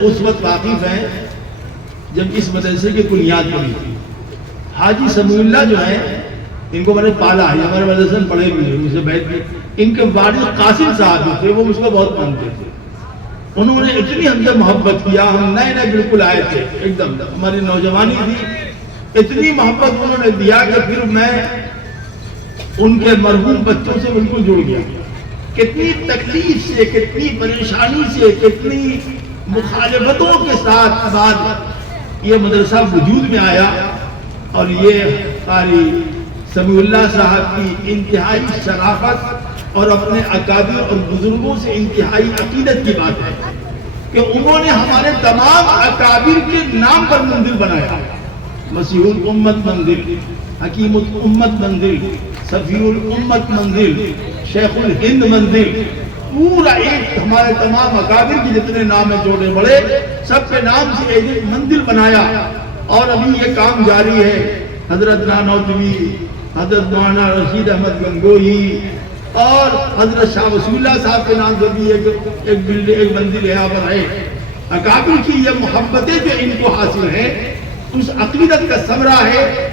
اس وقت واقف ہیں جب اس مدرسے کی بنیاد پڑی تھی. حاجی سمیع اللہ جو ہے ان کو میں نے پالا ہے, ہمارے مدرسے میں پڑھے بھی ان سے بیٹھ کے. ان کے والد قاسم صاحب جو تھے وہ مجھ کو بہت مانتے تھے. انہوں نے اتنی ہم سے محبت کیا, ہم نئے نئے بالکل آئے تھے, ایک دم ہماری نوجوانی تھی, اتنی محبت انہوں نے دیا کہ پھر میں ان کے مرحوم بچوں سے بالکل جڑ گیا. کتنی تکلیف سے, کتنی پریشانی سے, کتنی مخالفتوں کے ساتھ بعد یہ مدرسہ وجود میں آیا. اور یہ قاری سمیع اللہ صاحب کی انتہائی شرافت اور اپنے اکابر اور بزرگوں سے انتہائی عقیدت کی بات ہے کہ انہوں نے ہمارے تمام اکابر کے نام پر مندر بنایا. مسیح الامت مندر, حکیم الامت مندر, صفی الامت مندر, شیخ الہند مندر, پورا ایک ہمارے تمام اکابر کے جتنے نام ہیں چھوٹے بڑے سب کے نام سے ایک مندر بنایا. اور ابھی یہ کام جاری ہے. حضرت نانوتوی, حضرت مولانا رشید احمد گنگوہی اور حضرت شاہ وصول اللہ صاحب کے نام سے بھی ایک مندر یہاں پر ہے. اکابر کی یہ محبتیں جو ان کو حاصل ہیں اس عقیدت کا ثمرہ ہے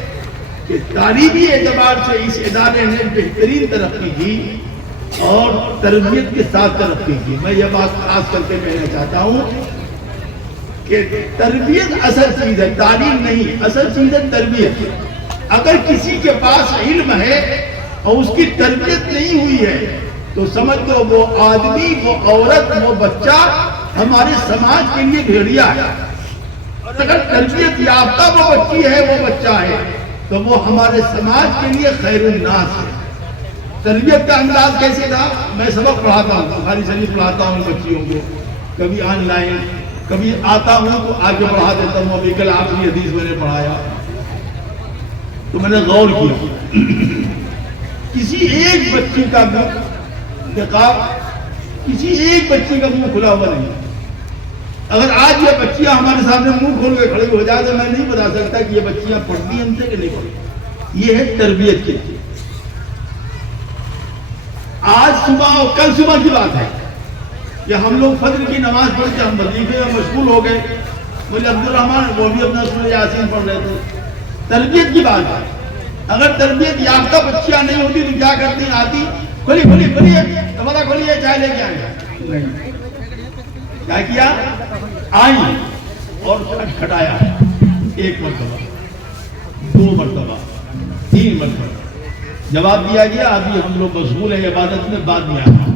کہ تعلیمی اعتبار سے اس ادارے نے بہترین ترقی کی اور تربیت کے ساتھ ترقی کی. میں یہ بات خاص کر کے کہنا چاہتا ہوں کہ تربیت اصل چیز ہے, تعلیم نہیں. اصل چیز ہے تربیت. اگر کسی کے پاس علم ہے اور اس کی تربیت نہیں ہوئی ہے تو سمجھ دو وہ آدمی, وہ عورت, وہ بچہ ہمارے سماج کے لیے بھیڑیا ہے. اور اگر تربیت یافتہ وہ بچی ہے, وہ بچہ ہے, تو وہ ہمارے سماج کے لیے خیر الناس ہے. تربیت کا انداز کیسے تھا؟ میں سبق پڑھاتا ہوں, بخاری شریف پڑھاتا ہوں بچیوں کو, کبھی آن لائن, کبھی آتا ہوں تو آگے پڑھا دیتا ہوں. ابھی کل آخری حدیث میں نے پڑھایا تو میں نے غور کیا کسی ایک بچی کا نقاب, کسی ایک بچی کا منہ کھلا ہوا نہیں. اگر آج یہ بچیاں ہمارے سامنے منہ کھول کے کھڑے ہو جائے تو میں نہیں بتا سکتا کہ یہ بچیاں پڑھتی ہیں ہم سے کہ نہیں پڑھتی. یہ ہے تربیت کی. آج صبح اور کل صبح کی بات ہے کہ ہم لوگ فجر کی نماز پڑھ کے ہم وظیفے میں مشغول ہو گئے. مجھے عبدالرحمان وہ بھی اپنا سورہ یاسین پڑھ رہے تھے. تربیت کی بات ہے. اگر تربیت یافتہ بچیاں نہیں ہوتی تو کیا کرتی ہیں؟ آتی کھولیے دروازہ کھولیے, چائے لے کے آئے. کیا کیا؟ آئی اور کھٹکھٹایا. 1 مرتبہ, 2 مرتبہ, 3 مرتبہ, جواب دیا گیا. ابھی ہم لوگ مشغول ہیں عبادت میں, بعد میں آیا.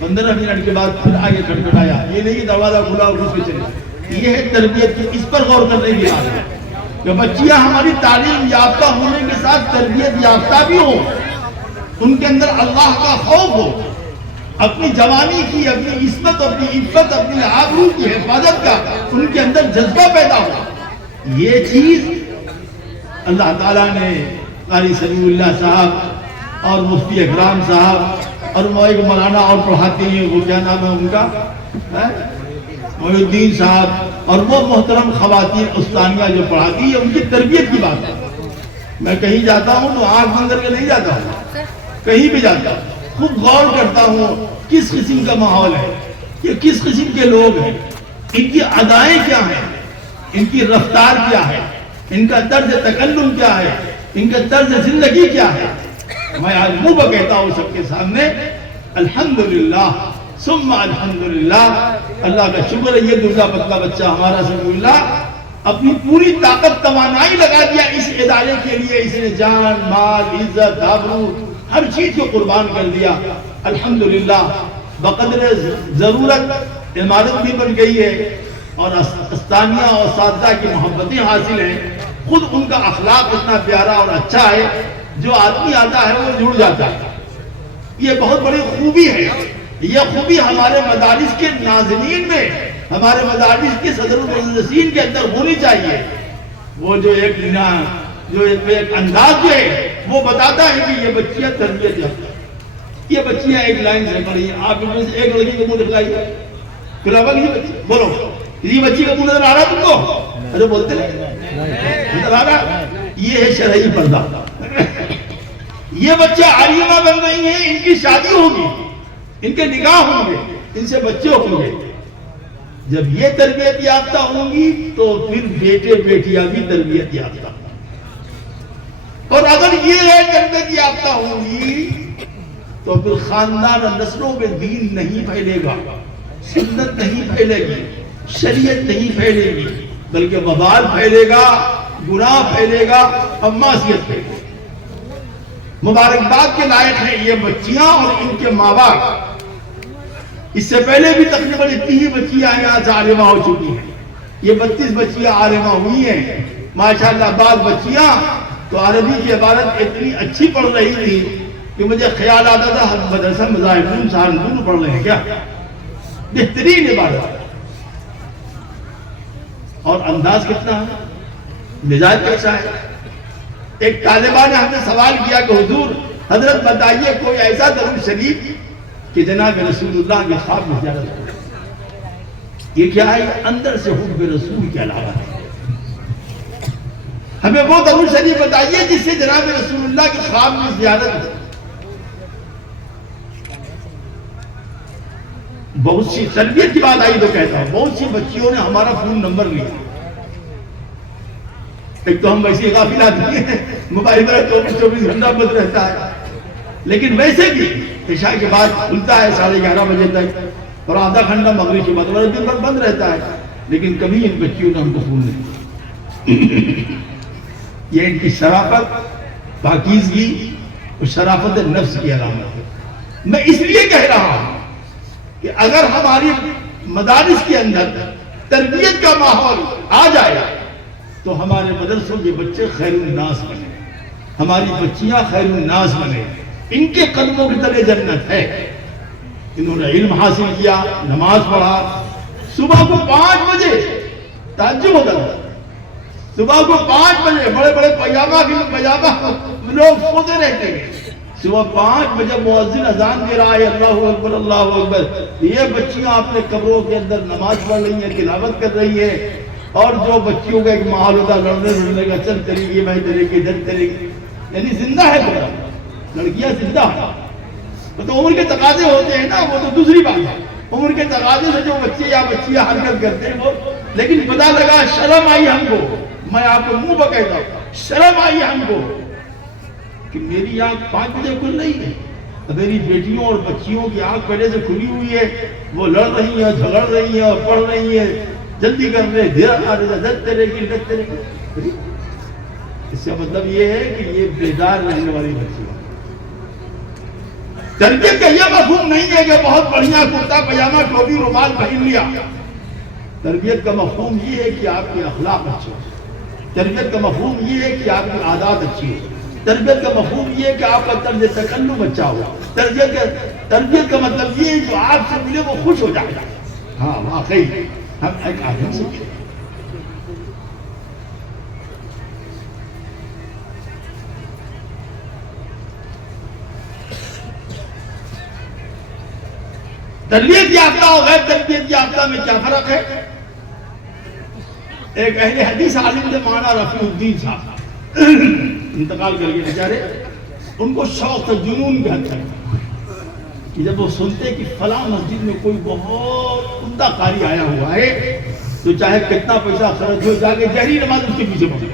15 منٹ کے بعد پھر آگے کھٹکھٹایا. یہ نہیں کہ دروازہ کھلا اور گھس کے چلے. یہ ہے تربیت کی. اس پر غور کرنے کی بات ہے کہ بچیاں ہماری تعلیم یافتہ ہونے کے ساتھ تربیت یافتہ بھی ہو, ان کے اندر اللہ کا خوف ہو, اپنی جوانی کی, اپنی عصمت, اپنی عفت, اپنی آبرو کی حفاظت کا ان کے اندر جذبہ پیدا ہو. یہ چیز اللہ تعالیٰ نے قاری سمیع اللہ صاحب اور مفتی اکرام صاحب اور وہ ایک مولانا اور پڑھاتے ہیں, وہ کیا نام ہے ان کا, محی الدین صاحب, اور وہ محترم خواتین استانیہ جو پڑھاتی ہیں, ان کی تربیت کی بات ہے. میں کہیں جاتا ہوں تو آنکھ بند کر کے نہیں جاتا ہوں, کہیں بھی جاتا ہوں خوب غور کرتا ہوں کس قسم کا ماحول ہے, یہ کس قسم کے لوگ ہیں, ان کی ادائیں کیا ہیں, ان کی رفتار کیا ہے, ان کا طرز تکلم کیا ہے, ان کا طرز زندگی کیا ہے. میں آج منہ پہ کہتا ہوں سب کے سامنے الحمدللہ ثم الحمدللہ, اللہ کا شکر ہے یہ دبلا پتلا بچہ ہمارا سمیع اللہ اپنی پوری طاقت توانائی لگا دیا اس ادارے کے لیے. اس نے جان, مال, عزت, آبرو ہر چیز کو قربان کر دیا. الحمدللہ بقدر ضرورت عمارت بھی بن گئی ہے اور استانیہ اور اساتذہ کی محبتیں حاصل ہیں. خود ان کا اخلاق اتنا پیارا اور اچھا ہے, جو آدمی آتا ہے وہ جڑ جاتا ہے. یہ بہت بڑی خوبی ہے. یہ خوبی ہمارے مدارس کے ناظرین میں, ہمارے مدارس کے صدر المدرسین کے اندر ہونی چاہیے. وہ جو ایک انداز جو ہے وہ بتاتا ہے کہ یہ بچیاں تربیت یافتہ, یہ بچیاں ایک لائن سے پڑھی. آپ میں سے ایک لڑکی کو منہ دکھلائیے, پھر اب بولو یہ بچی کا منہ نظر آ رہا تم کو؟ ارے بولتے نہیں نظر آ رہا. یہ ہے شرعی پردہ. یہ بچہ عالمہ بن رہی ہیں, ان کی شادی ہوگی, ان کے نکاح ہوں گے, ان سے بچے ہوں گے. جب یہ تربیت یافتہ ہوں گی تو پھر بیٹے بیٹیاں بھی تربیت یافتہ ہوں گی، اور اگر یہ تربیت یافتہ ہوں گی تو پھر خاندان اور نسلوں میں دین نہیں پھیلے گا، سنت نہیں پھیلے گی، شریعت نہیں پھیلے گی، بلکہ وبال پھیلے گا، گناہ پھیلے گا اور معصیت پھیلے گی۔ مبارکباد کے لائق ہیں یہ بچیاں اور ان کے ماں باپ۔ اس سے پہلے بھی تقریباً اتنی ہی بچیاں یہاں سے عالمہ ہو چکی ہیں، یہ 32 بچیاں عالمہ ہوئی ہیں ماشاءاللہ۔ بعض بچیاں تو عربی کی عبارت اتنی اچھی پڑھ رہی تھی کہ مجھے خیال آتا تھا ہم مدرسہ مظاہرین سہارنپور پڑھ رہے ہیں کیا، بہترین عبارت، اور انداز کتنا ہے، مزاج کیسا ہے۔ ایک طالبہ نے ہم نے سوال کیا کہ حضور حضرت بتائیے کوئی ایسا درود شریف کہ جناب رسول اللہ کے خواب میں زیارت ہو۔ یہ کیا ہے، اندر سے حب رسول کے علاوہ ہے۔ ہمیں وہ درود شریف بتائیے جس سے جناب رسول اللہ کے خواب میں زیارت ہو۔ بہت سی تربیت کی بات آئی تو کہتا ہوں، بہت سی بچیوں نے ہمارا فون نمبر لیا۔ ایک تو ہم ویسے غافل آدمی ہیں، موبائل پر 24 گھنٹہ بند رہتا ہے، لیکن ویسے بھی عشاء کے بعد کھلتا ہے 11:30 بجے تک، اور آدھا گھنٹہ مغرب کے بعد، اور دن بھر بند رہتا ہے، لیکن کبھی ان بچیوں نے ہم کو فون نہیں۔ یہ ان کی شرافت، پاکیزگی اور شرافت نفس کی علامت ہے۔ میں اس لیے کہہ رہا ہوں کہ اگر ہماری مدارس کے اندر تربیت کا ماحول آ جائے تو ہمارے مدرسوں کے بچے خیر الناس بنے، ہماری بچیاں خیر الناس بنے، ان کے قدموں کی تلے جنت ہے۔ انہوں نے علم حاصل کیا، نماز پڑھا، صبح کو 5 بجے تعجب ہوتا تھا، صبح کو 5 بجے بڑے بڑے پجامہ لوگ سوتے رہتے ہیں، صبح 5 بجے مؤذن اذان دے رہا ہے، اللہ اکبر اللہ اکبر، یہ بچیاں اپنے قبروں کے اندر نماز پڑھ رہی ہیں، تلاوت کر رہی ہیں، اور جو بچیوں کا ایک ماحول ہوتا لڑنے کا، چل تیری گی میں تیرے گی ڈر تیرے گی، یعنی زندہ ہے پورا، لڑکیاں زندہ ہیں۔ تو عمر کے تقاضے ہوتے ہیں نا، وہ تو دوسری بات ہے، عمر کے تقاضے سے جو بچے یا بچیاں حرکت کرتے ہیں وہ، لیکن پتہ لگا شرم آئی ہم کو، میں آپ کو منہ پہ کہتا ہوں شرم آئی ہم کو کہ میری آنکھ 5 بجے کھل رہی ہے، میری بیٹیوں اور بچیوں کی آنکھ پہلے سے کھلی ہوئی ہے، وہ لڑ رہی ہیں، جھگڑ رہی ہیں اور پڑھ رہی ہیں، جلدی کر رہے دیر آ رہے دھتے رہے گی۔ اس کا مطلب یہ ہے کہ یہ بیدار رہنے والی بچیاں۔ تربیت کا یہ مفہوم نہیں ہے کہ بہت بڑھیا کرتا پجامہ ٹوپی رومال پہن لیا۔ تربیت کا مفہوم یہ ہے کہ آپ کے اخلاق اچھے ہو، تربیت کا مفہوم یہ ہے کہ آپ کی عادات اچھی ہو، تربیت کا مفہوم یہ ہے کہ آپ کا طرز تکلم اچھا ہو، تربیت کا مطلب یہ ہے جو آپ سے ملے وہ خوش ہو جائے گا۔ ہاں واقعی ہم ایک آدم سے تربیت یافتہ اور غیر تربیت یافتہ میں کیا فرق ہے؟ ایک اہل حدیث عالم تھے مولانا رفیع الدین صاحب، انتقال کر گئے بیچارے، ان کو شوق تھا جنون کے حد تک کہ جب وہ سنتے کہ فلاں مسجد میں کوئی بہت عمدہ قاری آیا ہوا ہے تو چاہے کتنا پیسہ خرچ ہو جا کے جہری نماز اس کے پیچھے پڑھے،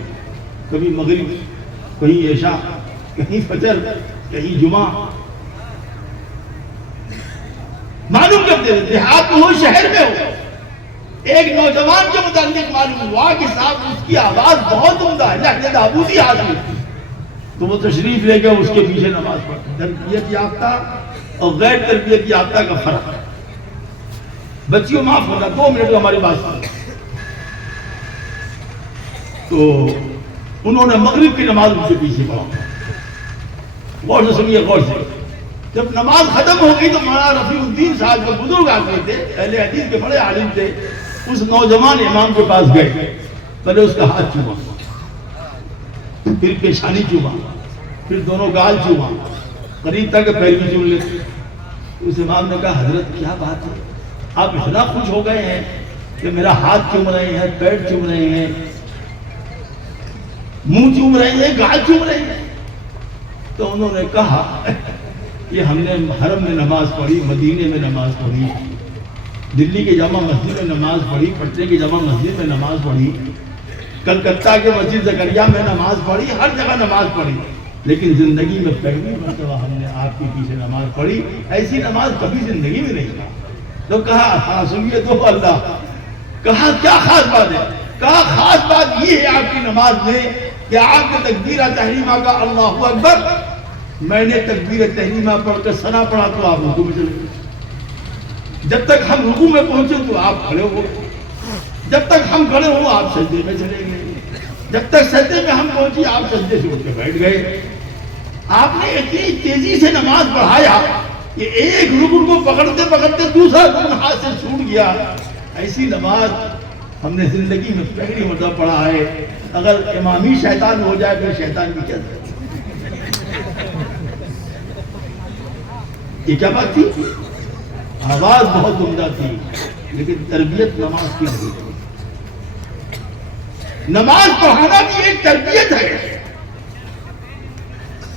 کبھی مغرب، کہیں عشاء، کہیں فجر، کہیں جمعہ، معلوم کرتے رہتے، دیہات میں ہو شہر میں ہو۔ ایک نوجوان کے متعلق معلوم ہوا کہ صاحب اس کی آواز بہت عمدہ ہے، لہجہ داؤدی حاصل، تو وہ تشریف لے کے اس کے پیچھے نماز پڑھتے۔ تربیت یافتہ اور غیر تربیت یافتہ کا فرق ہے۔ بچیوں معاف ہونا، 2 منٹ ہماری بات سنو۔ تو انہوں نے مغرب کی نماز ان کے پیچھے پڑھا، غور سے سنیے، غور سے۔ جب نماز ختم ہو گئی تو مولانا رفیع الدین صاحب جو بزرگ آدمی تھے، اہل حدیث کے بڑے عالم تھے، اس نوجوان امام کے پاس گئے، پہلے اس کا ہاتھ چوما، پھر پیشانی چوما، پھر دونوں گال چوما، قریب تک پیر بھی چوم لیتے۔ اس امام نے کہا حضرت کیا بات ہے، آپ اتنا خوش ہو گئے ہیں کہ میرا ہاتھ چوم رہے ہیں، پیر چوم رہے ہیں، منہ چوم رہے ہیں، گال چوم رہے ہیں؟ تو انہوں نے کہا یہ ہم نے حرم میں نماز پڑھی، مدینے میں نماز پڑھی، دلی کی جامع مسجد میں نماز پڑھی، پٹنہ کی جامع مسجد میں نماز پڑھی، کلکتہ کے مسجد زکریا میں نماز پڑھی، ہر جگہ نماز پڑھی، لیکن زندگی میں پہلی مرتبہ ہم نے آپ کے پیچھے نماز پڑھی، ایسی نماز کبھی زندگی میں نہیں پڑھی۔ تو کہا ہاں سنیے تو اللہ، کہا کیا خاص بات ہے؟ کہا خاص بات یہ ہے آپ کی نماز میں کہ آپ نے تکبیرہ تحریمہ کا اللہ اکبر، میں نے تکبیرہ تحریمہ پڑھ کر ثنا پڑھا تو آپ رکوع میں چلے گئے، جب تک ہم رکوع میں پہنچے تو آپ کھڑے ہو، جب تک ہم کھڑے ہو آپ سجدے میں چلے گئے، جب تک سجدے میں ہم پہنچے آپ سجدے سے اٹھ کے بیٹھ گئے۔ آپ نے اتنی تیزی سے نماز پڑھایا کہ ایک رکن کو پکڑتے پکڑتے دوسرا رکن ہاتھ سے چھوٹ گیا۔ ایسی نماز ہم نے زندگی میں پہلی مرتبہ پڑھا ہے۔ اگر امامی شیطان ہو جائے پھر شیطان کی کیا ضرورت؟ یہ کیا بات تھی؟ آواز بہت عمدہ تھی لیکن تربیت نماز کی نہیں تھی۔ نماز پڑھانا بھی ایک تربیت ہے۔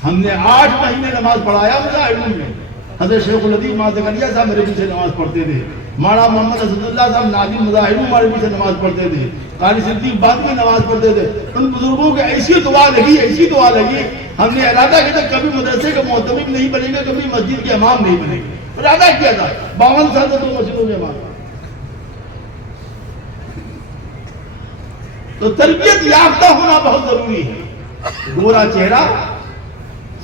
ہم نے 8 مہینے نماز پڑھایا مظاہروں میں۔ حضرت شیخ الحدیث ماں زکریا صاحب میرے پیچھے نماز پڑھتے تھے، مولانا محمد اسد اللہ صاحب نادم مظاہروں ہمارے پیچھے نماز پڑھتے تھے، قاری صدیق بعد میں نماز پڑھتے تھے۔ ان بزرگوں کی ایسی دعا لگی، ایسی دعا لگی، ہم نے ارادہ کیا تھا کبھی مدرسے کا محتمم نہیں بنے گا، کبھی مسجد کے امام نہیں بنے گا، ارادہ کیا تھا۔ 52 سال سے 2 مسجدوں کے امام۔ تو تربیت یافتہ ہونا بہت ضروری ہے۔ گورا چہرہ،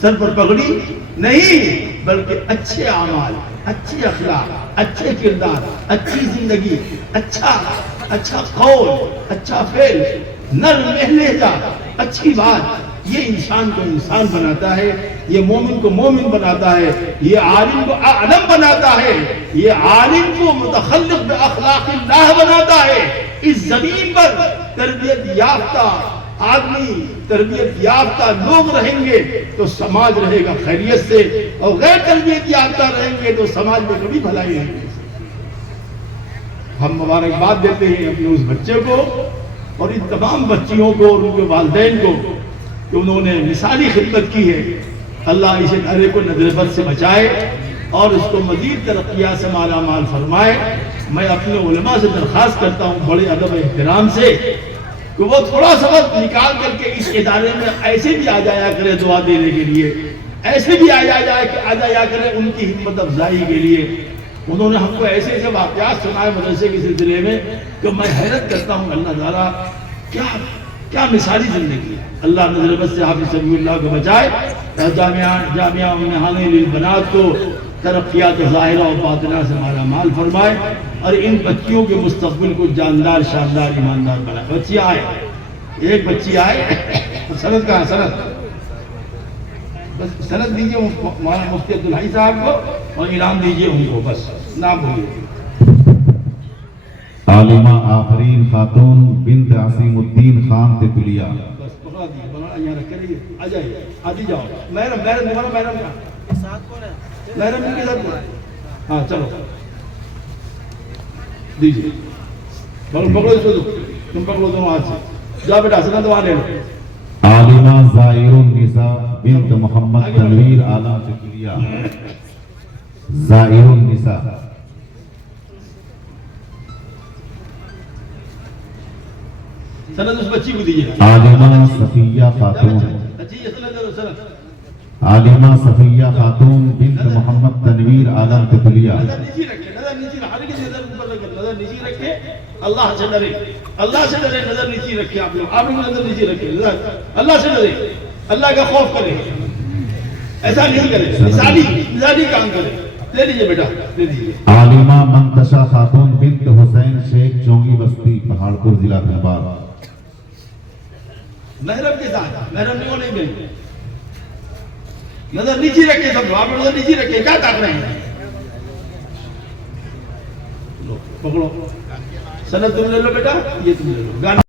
سر پر پگڑی نہیں، بلکہ اچھے اعمال، اچھے اخلاق، اچھے کردار، اچھی زندگی، اچھا قول، اچھا فعل، نرم لہجہ، اچھی بات، یہ انسان کو انسان بناتا ہے، یہ مومن کو مومن بناتا ہے، یہ عالم کو عالم بناتا ہے، یہ عالم کو متخلق باخلاق اللہ بناتا ہے۔ اس زمین پر تربیت یافتہ آدمی، تربیت یافتہ لوگ رہیں گے تو سماج رہے گا خیریت سے، اور غیر تربیت یافتہ رہیں گے تو سماج میں کبھی بھلائی نہیں ہے۔ ہم مبارکباد دیتے ہیں اپنے اس بچے کو اور ان تمام بچیوں کو اور ان کے والدین کو کہ انہوں نے مثالی خدمت کی ہے۔ اللہ اس ادارے کو نظر بد سے بچائے اور اس کو مزید ترقیات سے مالا مال فرمائے۔ میں اپنے علماء سے درخواست کرتا ہوں بڑے ادب احترام سے کہ وہ تھوڑا سا وقت نکال کر کے اس ادارے میں ایسے بھی آ جایا کرے دعا دینے کے لیے، ایسے بھی آ جایا کرے ان کی ہمت افزائی کے لیے۔ انہوں نے ہم کو ایسے ایسے واقعات سنائے مدرسے کے سلسلے میں کہ میں حیرت کرتا ہوں اللہ تعالیٰ کیا مثالی زندگی ہے۔ اللہ نظر بد سے حافظ سمیع اللہ کو بچائے، جامعہ امہان للبنات کو ترقیات ظاہرہ و باطنہ سے مالا مال فرمائے اور ان بچیوں کے مستقبل کو جاندار، شاندار، ایماندار بنائے۔ بچیاں آئے، ایک بچی آئے، سند کہاں سند؟ بس سند دیجئے مولانا مفتی عبدالحی صاحب کو اور انعام دیجئے ان کو، بس نام بولیے۔ عالمہ آفرین خاتون بنت عصیم الدین خان تتلیہ۔ بس پکڑا دیجئے، بنانا یہاں رکھ کے آ جائیے، آدھی جاؤ۔ محرم دوبارہ محرم کا ساتھ کون ہے؟ محرم ان کے ساتھ کون ہے؟ ہاں چلو دیجئے، پکڑو اس کو، تم پکڑو دونوں ہاتھ سے، جاؤ بیٹا سند وہاں لے لو۔ عالمہ زائر النساء بنت محمد تنویر عالم تتلیہ۔ زائر النساء۔ سند اس بچی کو دیجئے۔ عالمہ صفیہ خاتون۔ عالمہ صفیہ خاتون بنت محمد تنویر عالم تتلیہ۔ نظر نیچی رکھے، نظر نیچی رکھے، ہر کسی نظر اوپر رکھے، نظر نیچی رکھے، اللہ سے ڈرے، اللہ سے ڈرے، نظر نیچی رکھے، آپ لوگ نظر نیچی رکھے، اللہ سے ڈرے، اللہ کا خوف کرے، ایسا نہیں کرے، مثالی کام کرے۔ لے لیجئے بیٹا، لے لیجئے۔ عالمہ منتشا خاتون بنت حسین شیخ چونگی بستی پہاڑپور ضلع دھنباد۔ محرم کے ساتھ، محرم نہیں ہونے گئے، نظر نیچی رکھے، سب آپ نظر نیچی رکھے، کیا تاک رہے ہیں؟ پکڑو سند تم لے لو بیٹا، یہ تم لے لو۔